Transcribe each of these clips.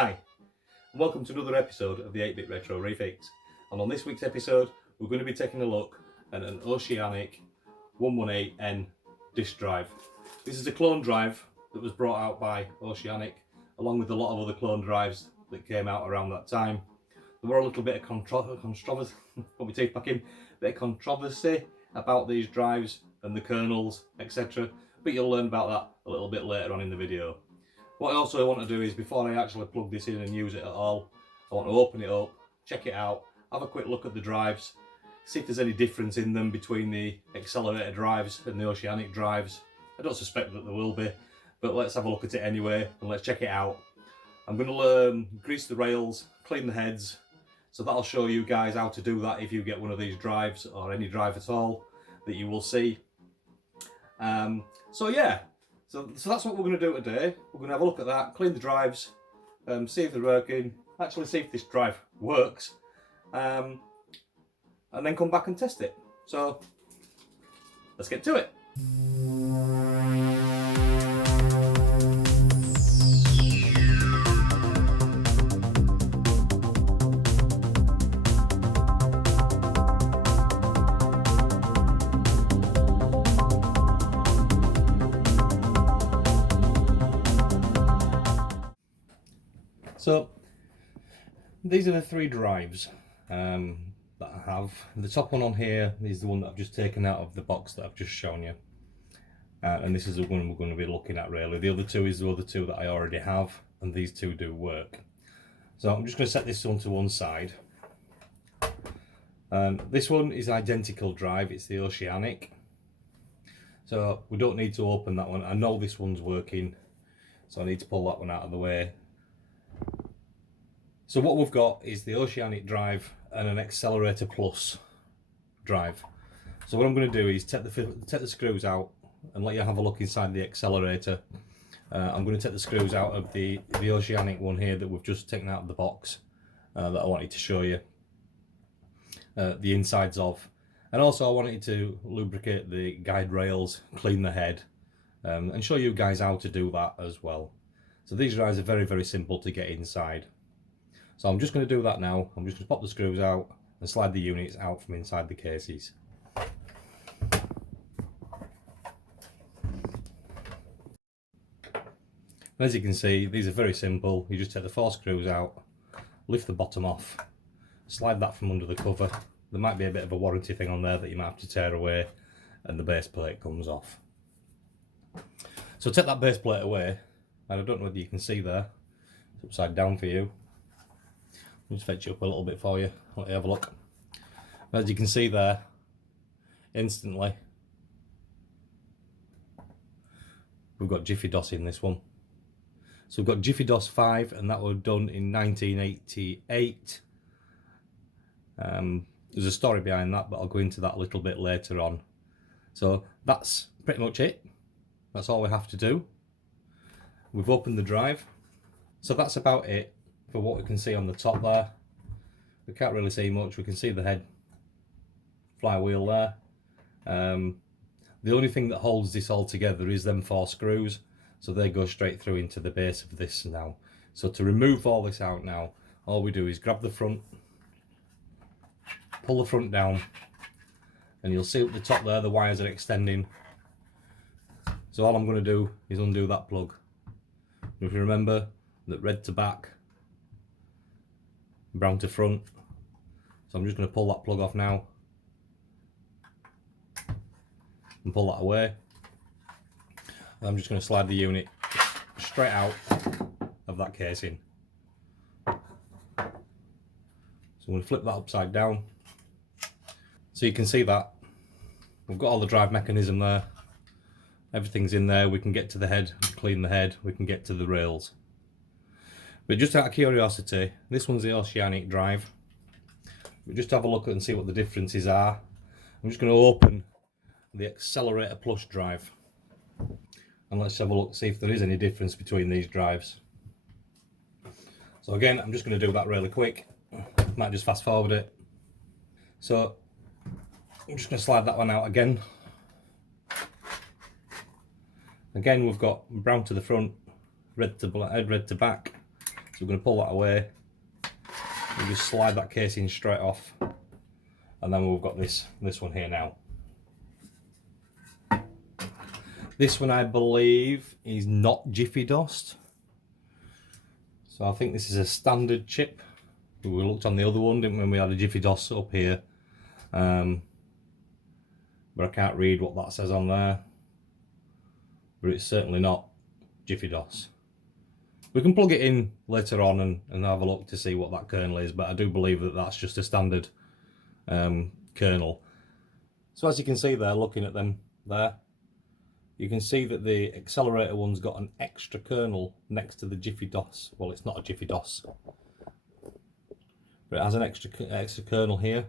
Hi, and welcome to another episode of the 8-Bit Retro Refix. And on this week's episode, we're going to be taking a look at an Oceanic 118N disk drive. This is a clone drive that was brought out by Oceanic, along with a lot of other clone drives that came out around that time. There were a little bit of controversy, put my teeth back in, bit of controversy about these drives and the kernels, etc. But you'll learn about that a little bit later on in the video. What I also want to do is, before I actually plug this in and use it at all, I want to open it up, check it out, have a quick look at the drives, see if there's any difference in them between the Accelerator drives and the Oceanic drives. I don't suspect that there will be, but let's have a look at it anyway and let's check it out. I'm going to grease the rails, clean the heads, so that'll show you guys how to do that if you get one of these drives, or any drive at all that you will see. So that's what we're going to do today. We're going to have a look at that, clean the drives, see if they're working, actually see if this drive works, and then come back and test it. So let's get to it. So these are the three drives that I have. The top one on here is the one that I've just taken out of the box that I've just shown you, and this is the one we're going to be looking at really. The other two is the other two that I already have, and these two do work. So I'm just going to set this one to one side. This one is an identical drive, it's the Oceanic, so we don't need to open that one. I know this one's working, so I need to pull that one out of the way. So what we've got is the Oceanic drive and an Accelerator Plus drive. So what I'm going to do is take the screws out and let you have a look inside the accelerator. I'm going to take the screws out of the Oceanic one here that we've just taken out of the box that I wanted to show you the insides of. And also I wanted to lubricate the guide rails, clean the head, and show you guys how to do that as well. So these drives are very, very simple to get inside. So I'm just going to do that now. I'm just going to pop the screws out and slide the units out from inside the cases. And as you can see, these are very simple. You just take the 4 screws out, lift the bottom off, slide that from under the cover. There might be a bit of a warranty thing on there that you might have to tear away, and the base plate comes off. So take that base plate away, and I don't know whether you can see there, it's upside down for you. I'll just fetch it up a little bit for you, let you have a look. As you can see there, instantly, we've got Jiffydos in this one. So we've got Jiffydos 5, and that was done in 1988. There's a story behind that, but I'll go into that a little bit later on. So that's pretty much it. That's all we have to do. We've opened the drive. So that's about it for what we can see on the top there. We can't really see much. We can see the head flywheel there. The only thing that holds this all together is them 4 screws, so they go straight through into the base of this now. So to remove all this out now, all we do is grab the front, pull the front down, and you'll see at the top there the wires are extending. So all I'm going to do is undo that plug. If you remember that red to back, brown to front, so I'm just going to pull that plug off now and pull that away. And I'm just going to slide the unit straight out of that casing. So I'm going to flip that upside down, so you can see that we've got all the drive mechanism there, everything's in there. We can get to the head, clean the head, we can get to the rails. But just out of curiosity, this one's the Oceanic drive. We'll just have a look at and see what the differences are. I'm just going to open the Accelerator Plus drive, and let's have a look, see if there is any difference between these drives. So again, I'm just going to do that really quick. Might just fast forward it. So I'm just going to slide that one out again. Again, we've got brown to the front, red to back. So we're going to pull that away. We just slide that casing straight off, and then we've got this one here now. This one I believe is not Jiffydos. So I think this is a standard chip. We looked on the other one, didn't we, when we had a Jiffydos up here. But I can't read what that says on there. But it's certainly not Jiffydos. We can plug it in later on and have a look to see what that kernel is, but I do believe that that's just a standard kernel. So as you can see there, looking at them there, you can see that the accelerator one's got an extra kernel next to the Jiffydos. Well, it's not a Jiffydos, but it has an extra kernel here.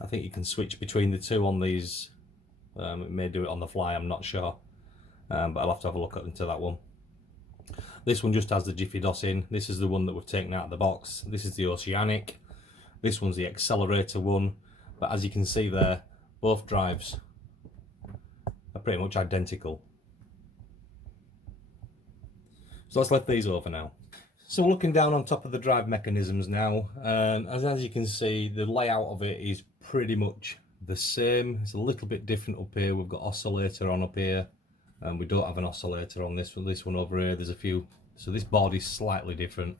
I think you can switch between the two on these. It may do it on the fly, I'm not sure, but I'll have to have a look into that one. This one just has the Jiffydos in. This is the one that we've taken out of the box. This is the Oceanic. This one's the accelerator one, but as you can see there, both drives are pretty much identical. So let's lift these over now. So looking down on top of the drive mechanisms now, and as you can see, the layout of it is pretty much the same. It's a little bit different up here. We've got oscillator on up here, and we don't have an oscillator on this one. This one over here, there's a few. So this board is slightly different.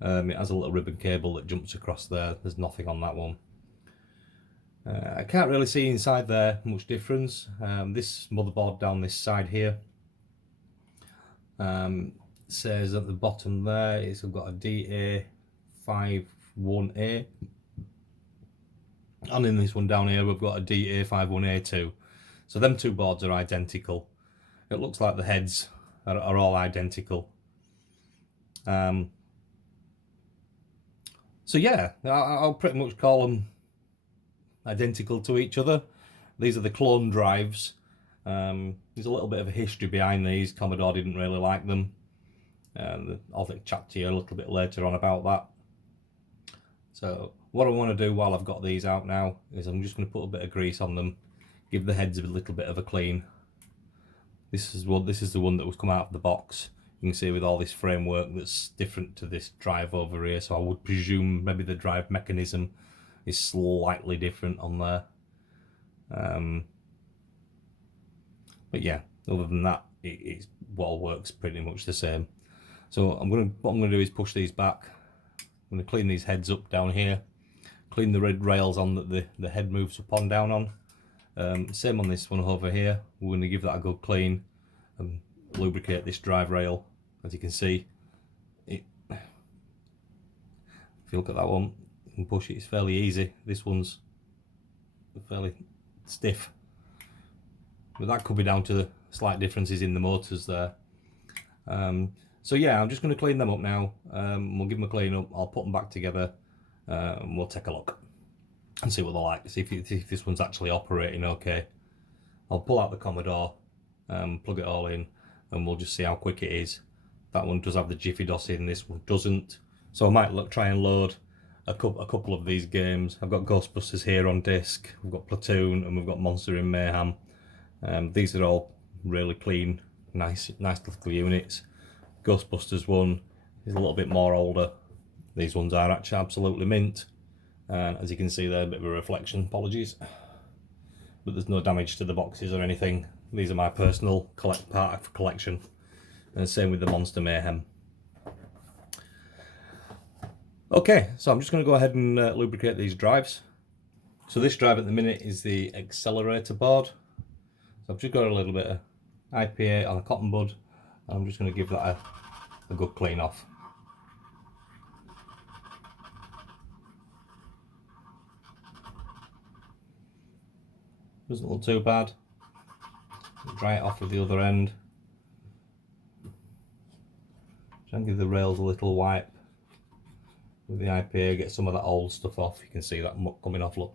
It has a little ribbon cable that jumps across there. There's nothing on that one. I can't really see inside there much difference. This motherboard down this side here says at the bottom there it's got a DA51A, and in this one down here we've got a DA51A2. So them two boards are identical. It looks like the heads are all identical. So yeah, I'll pretty much call them identical to each other. These are the clone drives. There's a little bit of a history behind these. Commodore didn't really like them. I'll chat to you a little bit later on about that. So what I want to do while I've got these out now is I'm just going to put a bit of grease on them, give the heads a little bit of a clean. This is the one that was come out of the box. You can see with all this framework that's different to this drive over here, so I would presume maybe the drive mechanism is slightly different on there. But yeah, other than that, it all works pretty much the same. So what I'm gonna do is push these back. I'm gonna clean these heads up down here, clean the red rails on that the head moves up and down on. Same on this one over here. We're gonna give that a good clean and lubricate this drive rail. As you can see, if you look at that one and push it, it's fairly easy. This one's fairly stiff, but that could be down to the slight differences in the motors there. So yeah, I'm just going to clean them up now. We'll give them a clean up. I'll put them back together, and we'll take a look and see what they're like. See if this one's actually operating okay. I'll pull out the Commodore, plug it all in, and we'll just see how quick it is. That one does have the Jiffydos in, this one doesn't. So I might try and load a couple of these games. I've got Ghostbusters here on disc, we've got Platoon, and we've got Monster in Mayhem. These are all really clean, nice little units. Ghostbusters one is a little bit more older. These ones are actually absolutely mint. As you can see there, a bit of a reflection, apologies. But there's no damage to the boxes or anything. These are my personal part of collection. And same with the Monster Mayhem. Okay, so I'm just going to go ahead and lubricate these drives. So this drive at the minute is the accelerator board. So I've just got a little bit of IPA on a cotton bud, and I'm just going to give that a good clean off. Doesn't look too bad. Dry it off with the other end. Try and give the rails a little wipe with the IPA, get some of that old stuff off. You can see that muck coming off, look.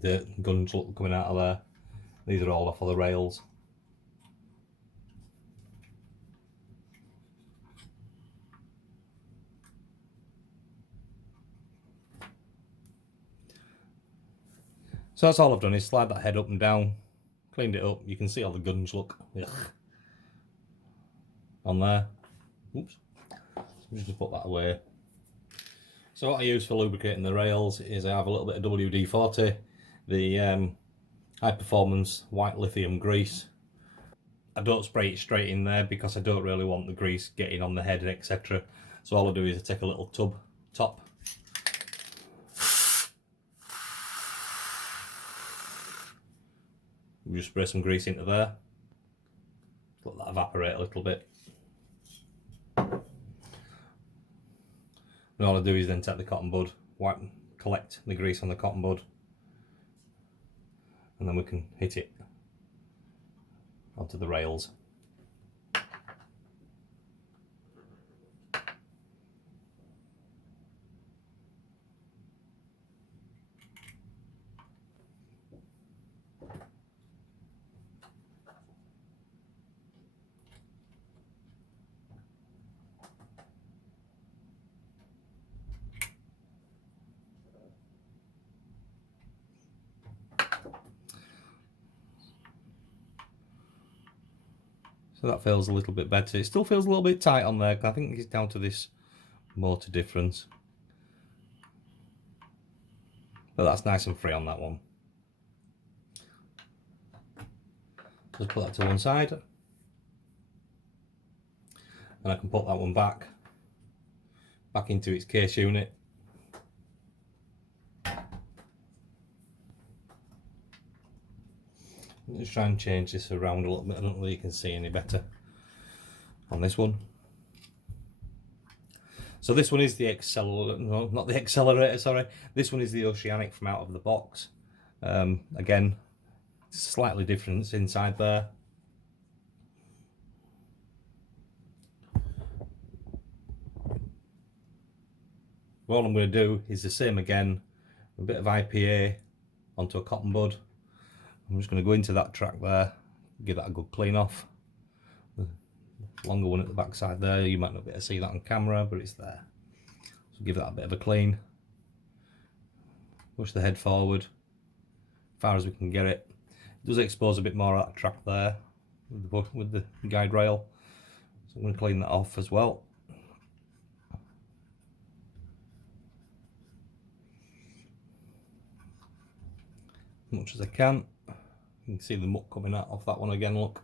The guns look coming out of there. These are all off of the rails. So that's all I've done, is slide that head up and down, cleaned it up. You can see all the gunge look on there. Oops. So just put that away. So what I use for lubricating the rails is I have a little bit of WD-40, the high performance white lithium grease. I don't spray it straight in there because I don't really want the grease getting on the head and etc. So all I do is I take a little top, you just spray some grease into there, let that evaporate a little bit. And all I do is then take the cotton bud, collect the grease on the cotton bud, and then we can hit it onto the rails. So that feels a little bit better. It still feels a little bit tight on there, I think it's down to this motor difference. But that's nice and free on that one. Just put that to one side. And I can put that one back into its case unit. Let's try and change this around a little bit. I don't know if you can see any better on this one. So this one is the not the Accelerator, sorry. This one is the Oceanic from out of the box. Again, slightly different inside there. All I'm going to do is the same again, a bit of IPA onto a cotton bud. I'm just going to go into that track there, give that a good clean off. The longer one at the back side there, you might not be able to see that on camera, but it's there. So give that a bit of a clean. Push the head forward as far as we can get it. It does expose a bit more of that track there with the guide rail. So I'm going to clean that off as well. As much as I can. You can see the muck coming out off that one again, look.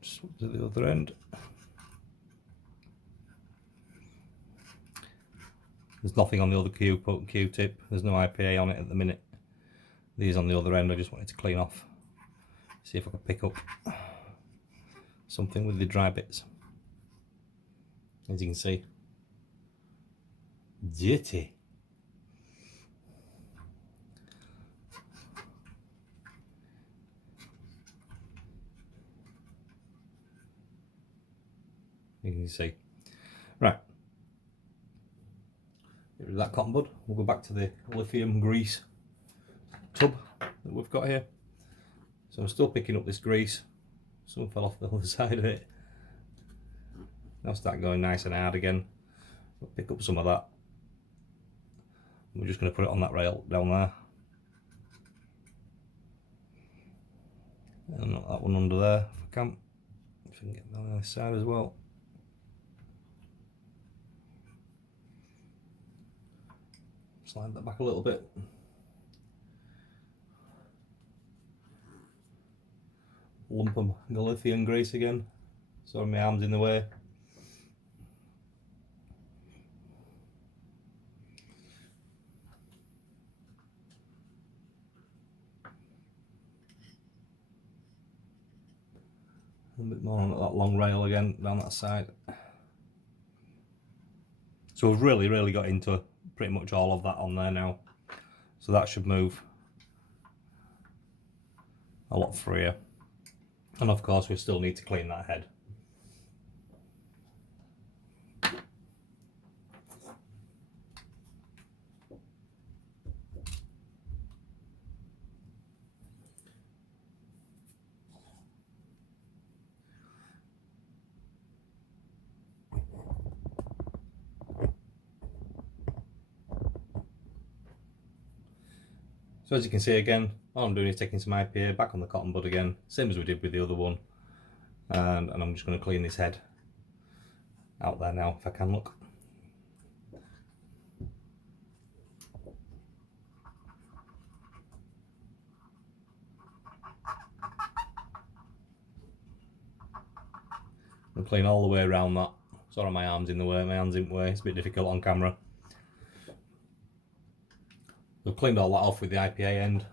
Swap to the other end. There's nothing on the other Q-tip, there's no IPA on it at the minute. These on the other end I just wanted to clean off. See if I can pick up something with the dry bits. As you can see, dirty. You can see. Right. Get rid of that cotton bud. We'll go back to the lithium grease tub that we've got here. So I'm still picking up this grease. Some fell off the other side of it. Now start going nice and hard again. We'll pick up some of that. We're just going to put it on that rail down there. And knock that one under there if I can. If I can get down the other side as well. Slide that back a little bit. Lump of lithium grease again. Sorry, my arm's in the way. A bit more on that long rail again down that side. So we've really got into pretty much all of that on there now. So that should move a lot freer. And of course we still need to clean that head. So as you can see again, all I'm doing is taking some IPA back on the cotton bud again, same as we did with the other one, and I'm just going to clean this head out there now if I can. Look. And clean all the way around that. Sorry my arm's in the way, my hand's in the way, it's a bit difficult on camera. We've cleaned all that off with the IPA end.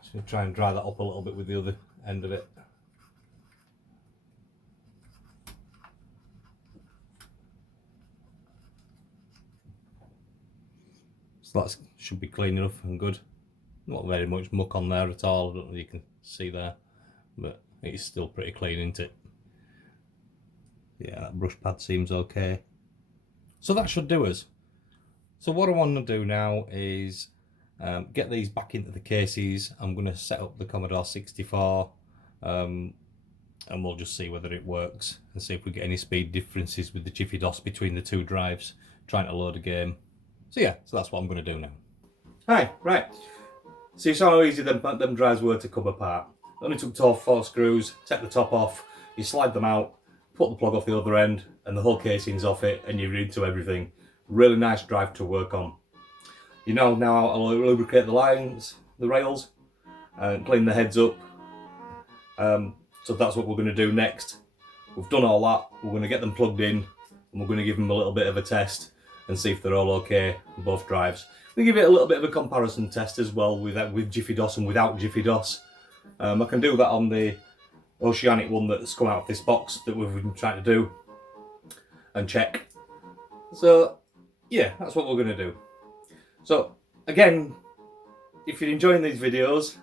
Just going to try and dry that up a little bit with the other end of it. So that should be clean enough and good. Not very much muck on there at all, I don't know if you can see there, but it's still pretty clean, isn't it? Yeah, that brush pad seems okay. So that should do us. So what I want to do now is get these back into the cases. I'm going to set up the Commodore 64 and we'll just see whether it works and see if we get any speed differences with the Jiffydos between the two drives trying to load a game. So yeah, so that's what I'm going to do now. Hi, right. So you saw how easy them drives were to come apart. Only took 4 screws, take the top off, you slide them out, put the plug off the other end and the whole casing's off it and you're into everything. Really nice drive to work on. You know now how to lubricate the lines, the rails, and clean the heads up. So that's what we're going to do next. We've done all that, we're going to get them plugged in and we're going to give them a little bit of a test and see if they're all okay on both drives. We give it a little bit of a comparison test as well with Jiffydos and without Jiffydos. I can do that on the Oceanic one that's come out of this box that we've been trying to do and check. So yeah, that's what we're going to do. So again, if you're enjoying these videos,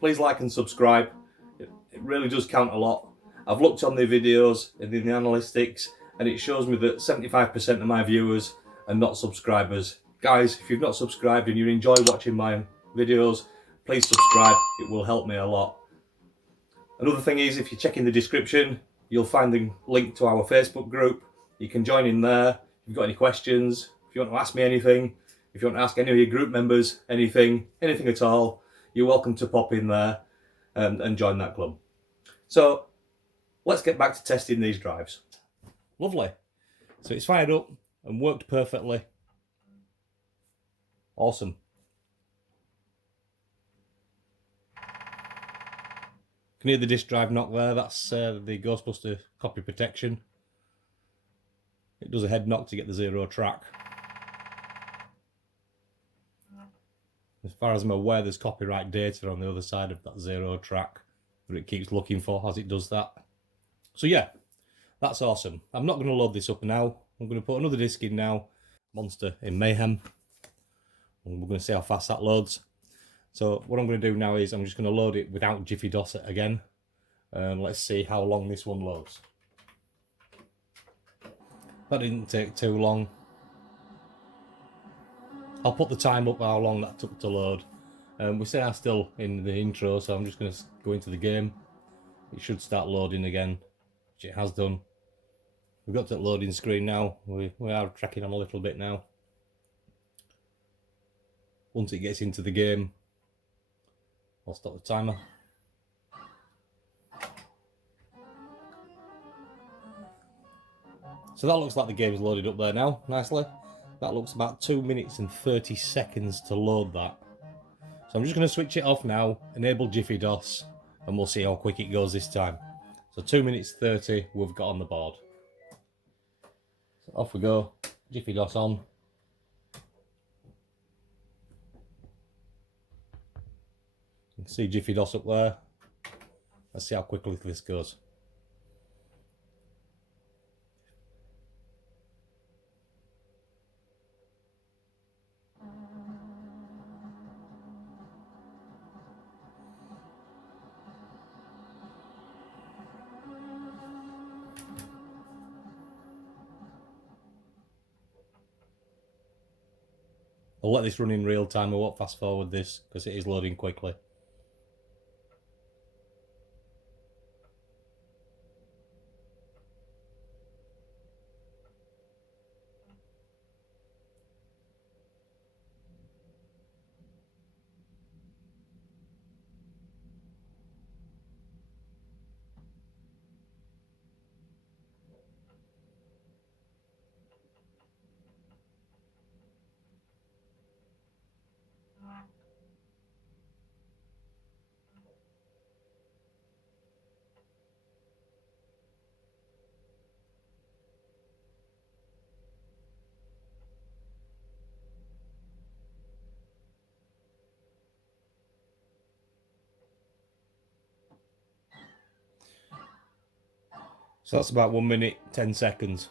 please like and subscribe. It really does count a lot. I've looked on the videos in the analytics and it shows me that 75% of my viewers are not subscribers. Guys, if you've not subscribed and you enjoy watching my videos, please subscribe, it will help me a lot. Another thing is, if you check in the description, you'll find the link to our Facebook group. You can join in there. If you've got any questions, if you want to ask me anything, if you want to ask any of your group members anything at all, you're welcome to pop in there and join that club. So let's get back to testing these drives. Lovely. So it's fired up and worked perfectly. Awesome. Can hear the disk drive knock there, that's the Ghostbuster copy protection. It does a head knock to get the 0 track. As far as I'm aware, there's copyright data on the other side of that 0 track that it keeps looking for as it does that. So yeah, that's awesome. I'm not going to load this up now. I'm going to put another disc in now, Monster in Mayhem, and we're going to see how fast that loads. So what I'm going to do now is I'm just going to load it without Jiffydos again. Let's see how long this one loads. That didn't take too long. I'll put the time up how long that took to load. We say I'm still in the intro, so I'm just going to go into the game. It should start loading again, which it has done. We've got that loading screen now. We are tracking on a little bit now. Once it gets into the game, I'll stop the timer. So that looks like the game's loaded up there now, nicely. That looks about 2 minutes and 30 seconds to load that. So I'm just going to switch it off now, enable Jiffydos, and we'll see how quick it goes this time. So 2 minutes 30 we've got on the board. So off we go, Jiffydos on. You can see Jiffydos up there. Let's see how quickly this goes. I'll let this run in real time. I won't fast forward this because it is loading quickly. So that's about 1 minute 10 seconds.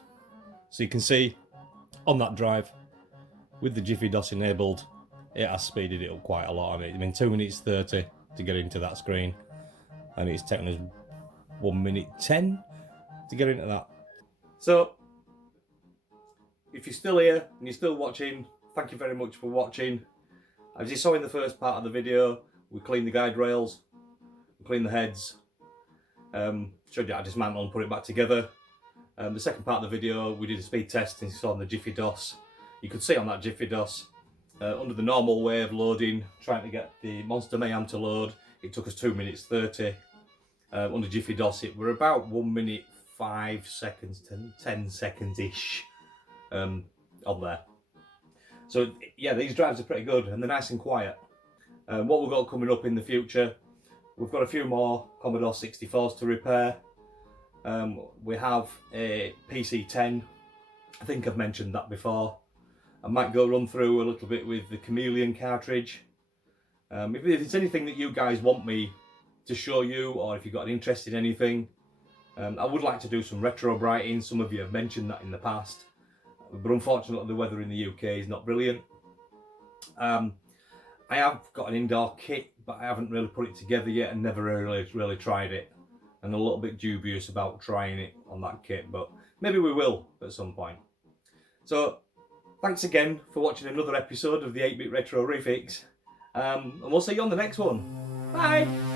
So you can see on that drive with the Jiffydos enabled, it has speeded it up quite a lot. I mean 2 minutes 30 to get into that screen, and it's taken us 1 minute 10 to get into that. So if you're still here and you're still watching, thank you very much for watching. As you saw in the first part of the video, we cleaned the guide rails, we cleaned the heads, showed you how to dismantle and put it back together. The second part of the video, we did a speed test and you saw on the Jiffydos. You could see on that Jiffydos, under the normal way of loading, trying to get the Monster Mayhem to load, it took us 2 minutes 30. Under Jiffydos, it were about 1 minute 5 seconds, 10 seconds-ish on there. So yeah, these drives are pretty good and they're nice and quiet. What we've got coming up in the future, we've got a few more Commodore 64s to repair. We have a PC-10, I think I've mentioned that before. I might go run through a little bit with the Chameleon cartridge. If it's anything that you guys want me to show you, or if you've got an interest in anything, I would like to do some retro brighting. Some of you have mentioned that in the past, but unfortunately the weather in the UK is not brilliant. I have got an indoor kit, but I haven't really put it together yet and never really tried it, and a little bit dubious about trying it on that kit, but maybe we will at some point. So thanks again for watching another episode of the 8-Bit Retro Refix, and we'll see you on the next one. Bye!